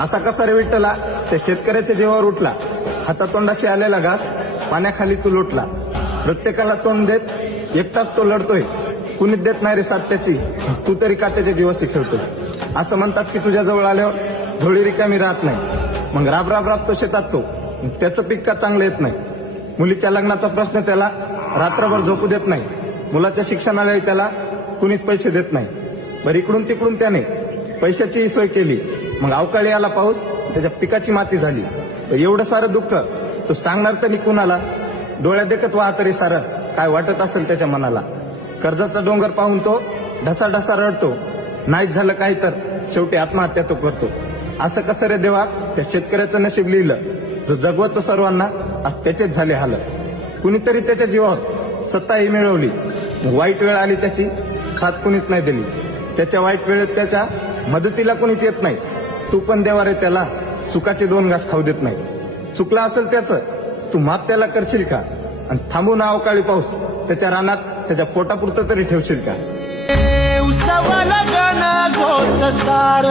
असा कसा रे विठ्ठला त्या शेतकऱ्याच्या जीवावर उठला, हातातोंडाशी आलेला घास पाण्याखाली तू लोटला. प्रत्येकाला तोंड देत एकटाच तो लढतोय, कुणीच देत नाही रे साथ त्याची, तू तरी का त्याच्या जीवाशी खेळतोय. असं म्हणतात की तुझ्या जवळ आल्यावर झोळी रिकामी राहत नाही, मग राब राब राबतो शेतात तो, त्याचं पीक का चांगलं येत नाही. मुलीच्या लग्नाचा प्रश्न त्याला रात्रभर झोपू देत नाही, मुलाच्या शिक्षणालाही त्याला कुणीच पैसे देत नाही. बरं इकडून तिकडून त्याने पैशाचीही सोय केली, मग अवकाळी आला पाऊस, त्याच्या पिकाची माती झाली. एवढं सारं दुःख तो सांगणार तरी कुणाला, डोळ्या देखत वाहत रे सारं, काय वाटत असेल त्याच्या मनाला. कर्जाचा डोंगर पाहून तो ढसा ढसा रडतो, नाहीच झालं काही तर शेवटी आत्महत्या तो करतो. असं कसं रे देवा त्या शेतकऱ्याचं नशीब लिहिलं, जो जगवतो सर्वांना आज त्याचेच झाले हाल. कुणीतरी त्याच्या जीवावर सत्ताही मिळवली, मग वाईट वेळ आली त्याची साथ कुणीच नाही दिली. त्याच्या वाईट वेळेत त्याच्या मदतीला कुणीच येत नाही, तू पण देवा रे त्याला सुखाचे 2 घास खाऊ देत नाही. चुकला असेल त्याचं तू माफ त्याला करशील का, आणि थांबून अवकाळी पाऊस त्याच्या रानात त्याच्या पोटापुरतं तरी ठेवशील का. उसावाला गाणं घोट सार